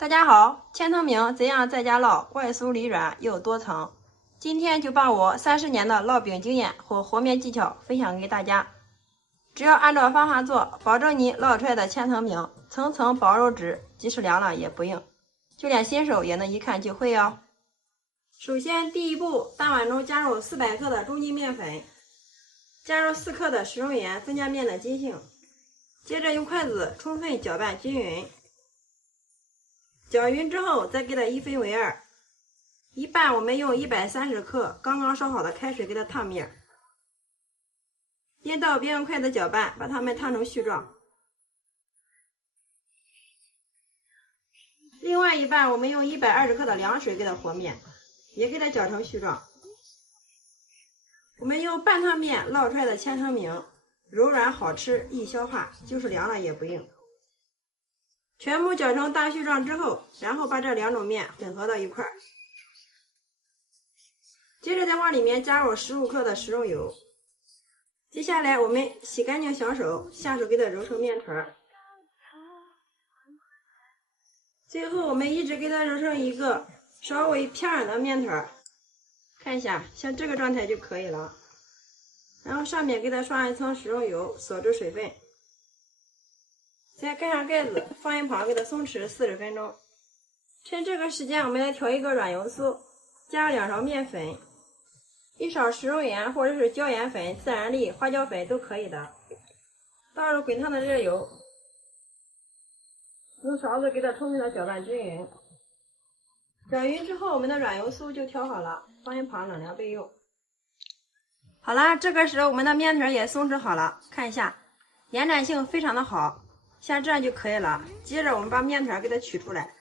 大家好，千层饼怎样在家烙，外酥里软又多层？今天就把我30年的烙饼经验和和面技巧分享给大家。只要按照方法做，保证你烙出来的千层饼层层薄如纸，即使凉了也不硬，就连新手也能一看就会哦。首先，第一步，大碗中加入400克的中筋面粉，加入4克的食用盐，增加面的筋性。接着用筷子充分搅拌均匀。搅匀之后，再给它1分为2。一半我们用130克刚刚烧好的开水给它烫面，边倒边用筷子搅拌，把它们烫成絮状。另外一半我们用120克的凉水给它和面，也给它搅成絮状。我们用半烫面烙出来的千层饼，柔软好吃，易消化，就是凉了也不硬。全部搅成大絮状之后，然后把这2种面混合到一块儿。接着再往里面加入15克的食用油。接下来我们洗干净小手，下手给它揉成面团。最后我们一直给它揉成一个稍微偏软的面团，看一下，像这个状态就可以了。然后上面给它刷一层食用油，锁住水分。再盖上盖子，放一旁给它松弛40分钟。趁这个时间，我们来调一个软油酥，加2勺面粉，1勺食用盐或者是椒盐粉、孜然粒、花椒粉都可以的。倒入滚烫的热油，用勺子给它充分的搅拌均匀。搅匀之后，我们的软油酥就调好了，放一旁冷凉备用。好啦，这个时候我们的面团也松弛好了，看一下，延展性非常的好。像这样就可以了。接着我们把面团给它取出来，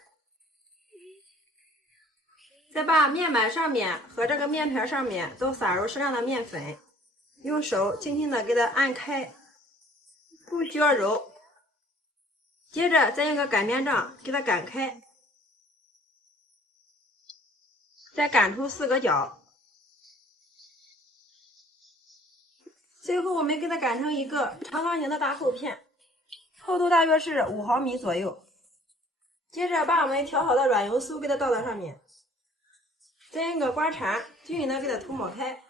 再把面板上面和这个面团上面都撒入适量的面粉，用手轻轻的给它按开，不需要揉。接着再用个擀面杖给它擀开，再擀出4个角。最后我们给它擀成一个长方形的大厚片，厚度大约是5毫米左右。接着把我们调好的软油酥给它倒到上面，再用个刮铲均匀的给它涂抹开，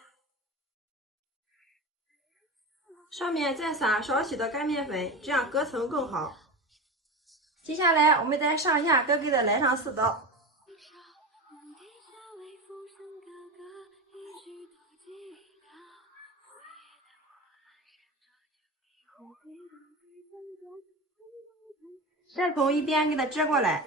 上面再撒少许的干面粉，这样隔层更好。接下来我们再上下各给它来上4刀。再从一边给它折过来，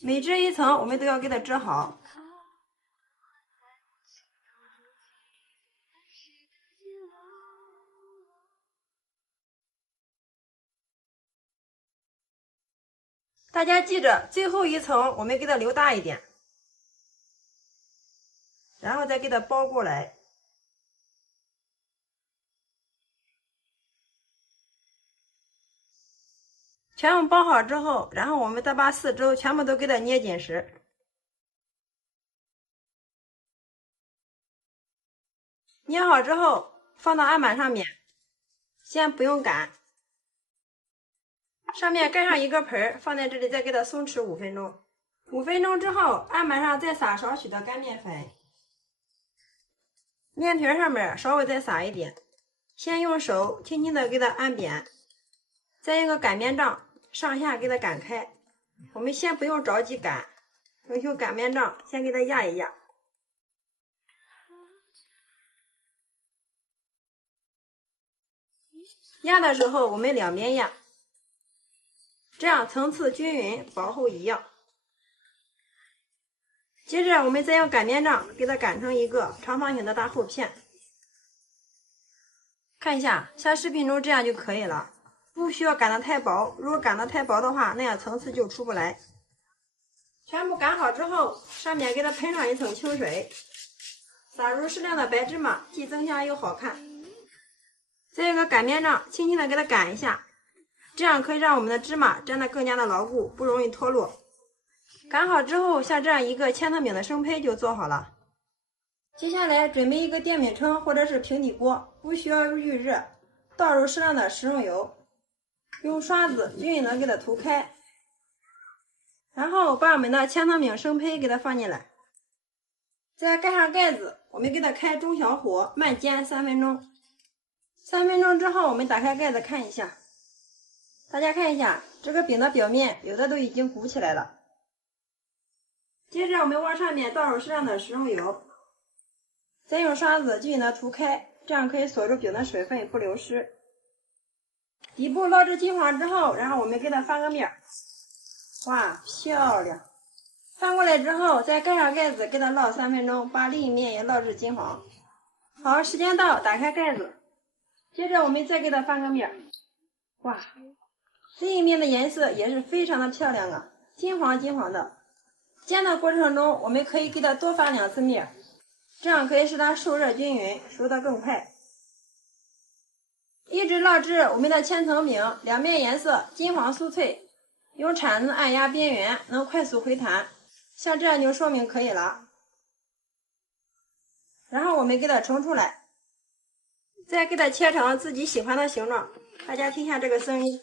每折一层我们都要给它折好。大家记着，最后一层我们给它留大一点，然后再给它包过来。全部包好之后，然后我们再把4周全部都给它捏紧实。捏好之后，放到案板上面，先不用擀，上面盖上一个盆，放在这里，再给它松弛5分钟。5分钟之后，案板上再撒少许的干面粉，面皮上面稍微再撒一点，先用手轻轻的给它按扁，再用个擀面杖上下给它擀开。我们先不用着急擀，用擀面杖先给它压一压。压的时候我们2边压，这样层次均匀，薄厚一样。接着我们再用擀面杖给它擀成一个长方形的大厚片，看一下，像视频中这样就可以了，不需要擀得太薄，如果擀得太薄的话，那样层次就出不来。全部擀好之后，上面给它喷上一层清水，撒入适量的白芝麻，既增香又好看。再用个擀面杖轻轻的给它擀一下，这样可以让我们的芝麻粘得更加的牢固，不容易脱落。擀好之后，像这样一个千层饼的生胚就做好了。接下来准备一个电饼铛或者是平底锅，不需要预热，倒入适量的食用油，用刷子均匀的给它涂开，然后把我们的千层饼生胚给它放进来，再盖上盖子，我们给它开中小火慢煎3分钟。3分钟之后，我们打开盖子看一下，大家看一下这个饼的表面有的都已经鼓起来了。接着我们往上面倒入适量的食用油。再用刷子均匀的涂开，这样可以锁住饼的水分不流失。底部捞至金黄之后，然后我们给它翻个面，哇，漂亮！翻过来之后，再盖上盖子，给它烙3分钟，把另一面也烙至金黄。好，时间到，打开盖子，接着我们再给它翻个面，哇，另一面的颜色也是非常的漂亮啊，金黄金黄的。煎的过程中，我们可以给它多翻2次面。这样可以使它受热均匀，熟得更快。一直烙至我们的千层饼两面颜色金黄酥脆，用铲子按压边缘，能快速回弹，像这样就说明可以了。然后我们给它盛出来，再给它切成自己喜欢的形状。大家听一下这个声音，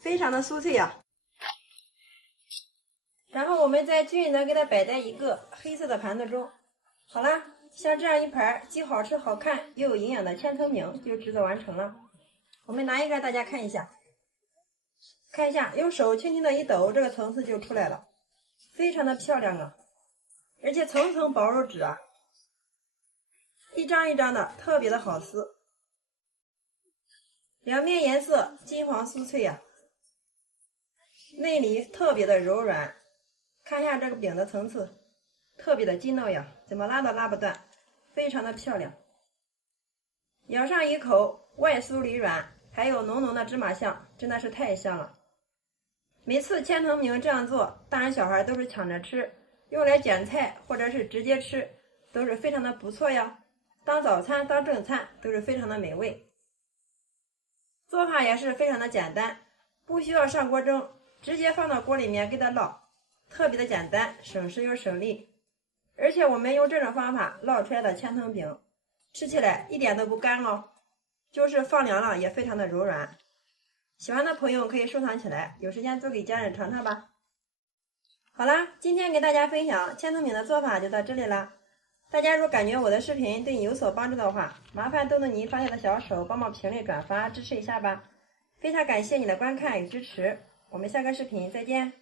非常的酥脆呀。然后我们再均匀的给它摆在一个黑色的盘子中。好了，像这样一盘既好吃好看又有营养的千层饼就制作完成了。我们拿一个大家看一下，看一下，用手轻轻的一抖，这个层次就出来了，非常的漂亮啊！而且层层薄如纸啊，一张一张的，特别的好撕。两面颜色金黄酥脆呀，内里特别的柔软。看一下这个饼的层次。特别的筋道呀，怎么拉都拉不断，非常的漂亮。咬上一口，外酥里软，还有浓浓的芝麻香，真的是太香了。每次千层饼这样做，大人小孩都是抢着吃，用来卷菜或者是直接吃，都是非常的不错呀。当早餐、当正餐都是非常的美味。做法也是非常的简单，不需要上锅蒸，直接放到锅里面给它烙，特别的简单，省时又省力。而且我们用这种方法烙出来的千层饼，吃起来一点都不干哦，就是放凉了也非常的柔软。喜欢的朋友可以收藏起来，有时间做给家人尝尝吧。好啦，今天给大家分享千层饼的做法就到这里啦。大家如果感觉我的视频对你有所帮助的话，麻烦动动你发财的小手，帮忙评论转发支持一下吧。非常感谢你的观看与支持，我们下个视频再见。